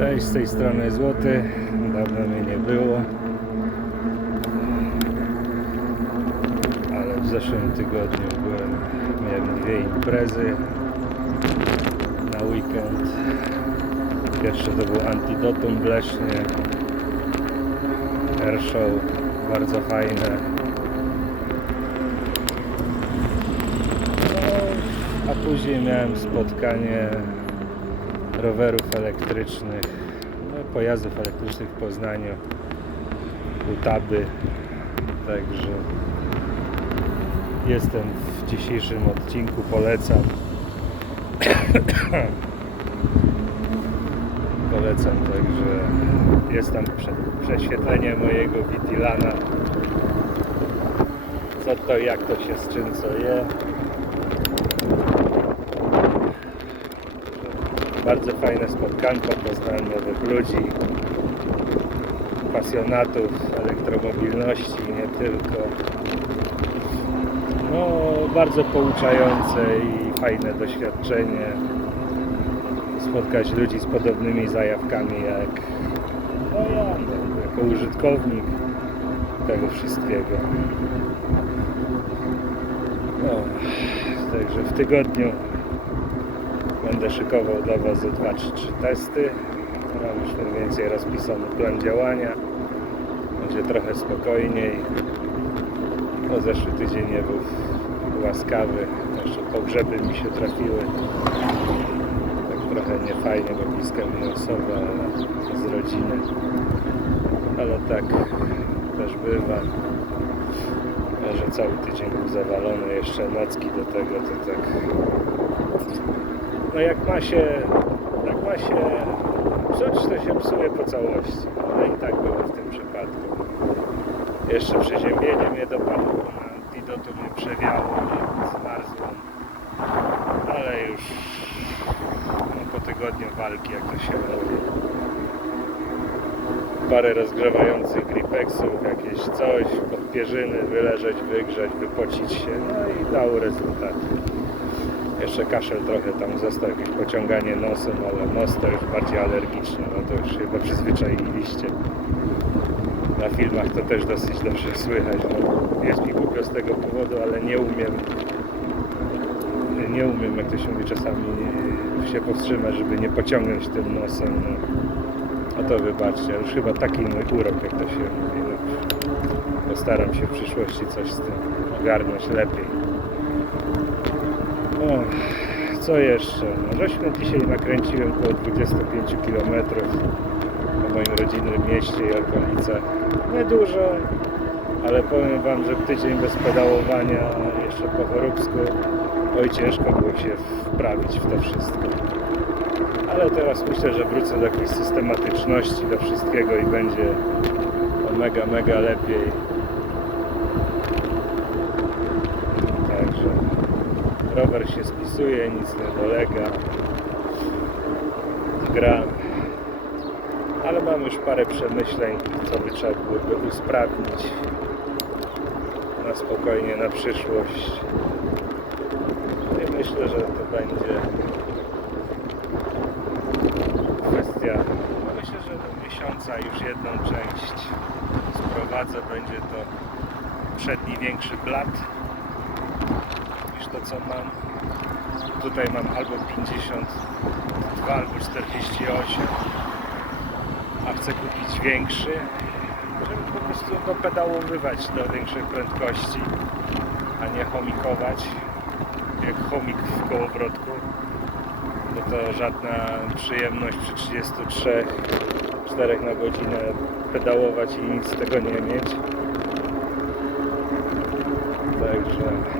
Cześć, z tej strony Złoty. Dawno mnie nie było. Ale w zeszłym tygodniu byłem, miałem dwie imprezy na weekend. Pierwszy to był Antidotum w Lesznie. Airshow, bardzo fajne. No, a później miałem spotkanie rowerów elektrycznych, no, pojazdów elektrycznych w Poznaniu, u Taby. Także jestem w dzisiejszym odcinku, polecam. polecam, także jest tam prze, prześwietlenie mojego Vitilana. Co to, jak to się z czym co je. Bardzo fajne spotkanko, poznałem nowych ludzi, pasjonatów elektromobilności, nie tylko. No, bardzo pouczające i fajne doświadczenie. Spotkać ludzi z podobnymi zajawkami jak no ja, jako użytkownik tego wszystkiego. No, także w tygodniu Będę szykował dla Was ze 2 czy 3 testy. Mam już mniej więcej rozpisany plan działania. Będzie trochę spokojniej. No, zeszły tydzień nie był łaskawy. Jeszcze pogrzeby mi się trafiły. Tak trochę niefajnie, bo bliska mi osoba z rodziny. Ale tak też bywa. Że cały tydzień był zawalony, jeszcze nocki do tego, to tak no jak ma się, jak ma się psuć, to się psuje po całości. No i tak było w tym przypadku. Jeszcze przeziębienie mnie dopadło, antidotum mnie przewiało zmarzłem. Ale już no, po tygodniu walki, jak to się mówi. Parę rozgrzewających gripexów, jakieś coś, podpierzyny, wyleżeć, wygrzać, wypocić się, no i dał rezultat. Jeszcze kaszel trochę tam został, jakieś pociąganie nosem, ale nos to już bardziej alergicznie, no to już chyba przyzwyczailiście. Na filmach to też dosyć dobrze słychać. No, jest mi głupio z tego powodu, ale nie umiem nie umiem, jak to się mówi, czasami się powstrzymać, żeby nie pociągnąć tym nosem. No. A to wybaczcie, już chyba taki mój urok, jak to się mówi. No. Postaram się w przyszłości coś z tym ogarnąć lepiej. Co jeszcze? No, żeśmy dzisiaj nakręciłem około 25 km w moim rodzinnym mieście i okolicach. Niedużo, ale powiem Wam, że tydzień bez pedałowania, jeszcze po choróbsku, oj ciężko było się wprawić w to wszystko. Ale teraz myślę, że wrócę do jakiejś systematyczności do wszystkiego i będzie mega, mega lepiej. Także rower się spisuje, nic nie dolega. Gra. Ale mam już parę przemyśleń, co by trzeba byłoby usprawnić na spokojnie, na przyszłość. I myślę, że to będzie kwestia, no myślę, że do miesiąca już jedną część sprowadzę. Będzie to przedni większy blat to co mam. Tutaj mam albo 52, albo 48, a chcę kupić większy, żeby po prostu go pedałowywać do większych prędkości, a nie chomikować jak chomik w kołowrotku. Bo to żadna przyjemność przy 33 4 na godzinę pedałować i nic z tego nie mieć. Także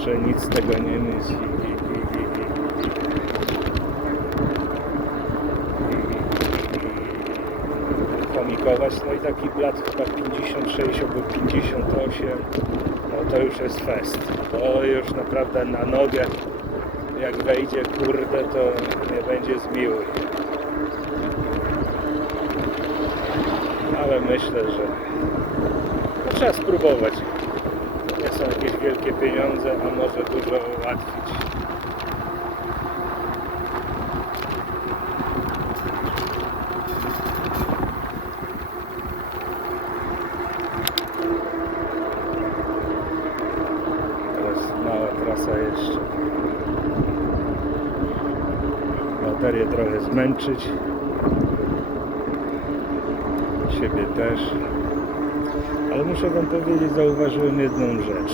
że nic z tego nie mieć i, i, i, i, i, i chomikować. No i taki blat chyba 56 albo 58, no to już jest fest. To już naprawdę na nogę jak wejdzie kurde to nie będzie zmiłuj. Ale myślę, że trzeba spróbować. Nie są jakieś wielkie pieniądze, a może dużo ułatwić. Teraz mała trasa jeszcze. Baterię trochę zmęczyć. Siebie też. Ale muszę Wam powiedzieć, zauważyłem jedną rzecz.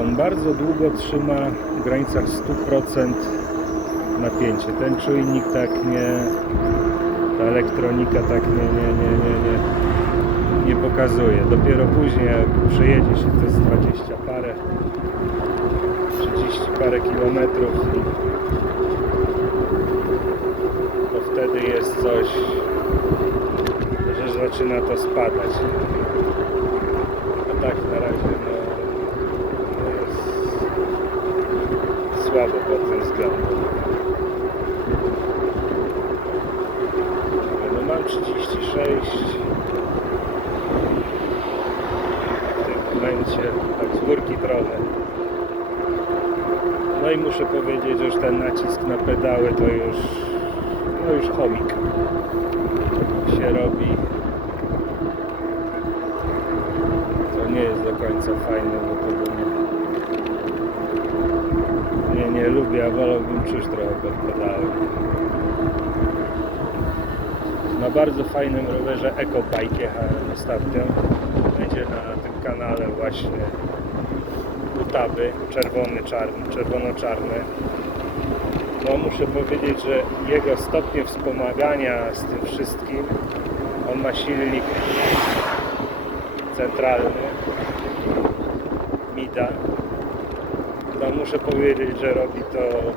On bardzo długo trzyma w granicach 100% napięcie. Ten czujnik tak nie, ta elektronika tak nie, nie, nie, nie, nie, nie pokazuje. Dopiero później jak przejedzie się to jest 20 parę, 30 parę kilometrów to wtedy jest coś, zaczyna to spadać. A tak na razie no, jest słabo pod tym względem. No mam 36 w tym momencie, tak z górki trochę. No i muszę powiedzieć, że już ten nacisk na pedały to już, no już chomik się robi. To nie jest do końca fajne, bo tego nie, nie, nie lubię, a wolałbym czuć trochę pod. Na bardzo fajnym rowerze EcoBike jechałem ostatnio. Będzie na tym kanale właśnie Utaby, czerwony, czarny, czerwono-czarny. No muszę powiedzieć, że jego stopnie wspomagania z tym wszystkim, on ma silnik centralny, MIDA. No muszę powiedzieć, że robi to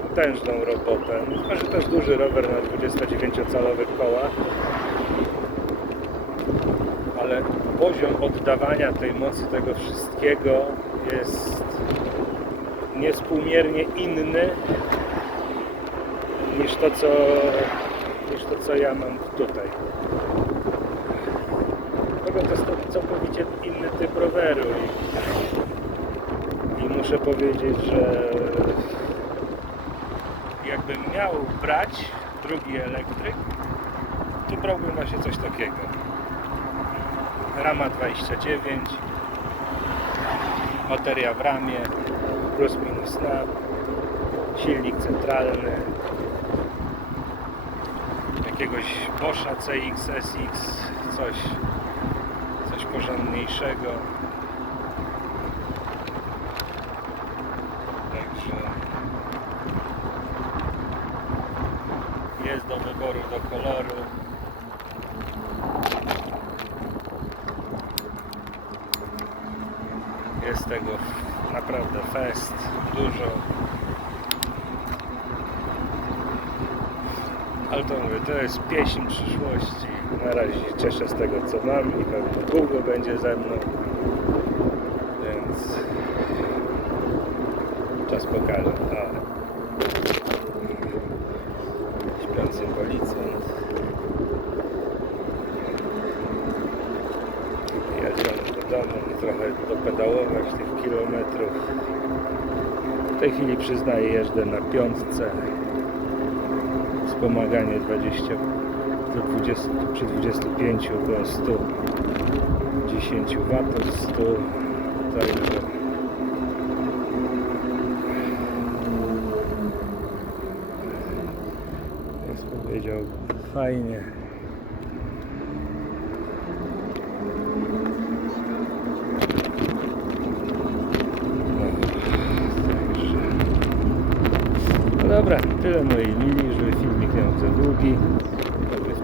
potężną robotę. Mimo, że to jest duży rower na 29-calowych kołach, ale poziom oddawania tej mocy tego wszystkiego jest niespółmiernie inny niż to, co, niż to, co ja mam tutaj. Bo to jest całkowicie inny typ roweru i, i muszę powiedzieć, że jakbym miał brać drugi elektryk, to brałbym właśnie coś takiego. Rama 29, bateria w ramie, plus minus na silnik centralny, jakiegoś Boscha CX, SX, coś porządniejszego. Także jest do wyboru, do koloru. Jest tego naprawdę fest, dużo. Ale to mówię, to jest pieśń przyszłości. Na razie się cieszę z tego co mam i pewnie długo będzie ze mną. Więc czas pokaże. A. Śpiący policjant. Jedziemy do domu, trochę dopedałować tych kilometrów. W tej chwili przyznaję jeżdżę na piątce. Wspomaganie 20 do 20, przy 25 do 110 W, 100 także jak powiedział fajnie. No dobra, tyle moi mili, żeby filmik nie był długi.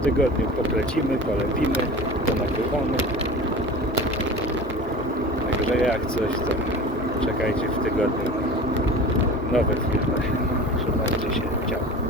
Tygodniu poklecimy, polepimy, to nagrywamy. Także jak coś, to czekajcie w tygodniu nowe filmy. Trzymajcie się, ciao.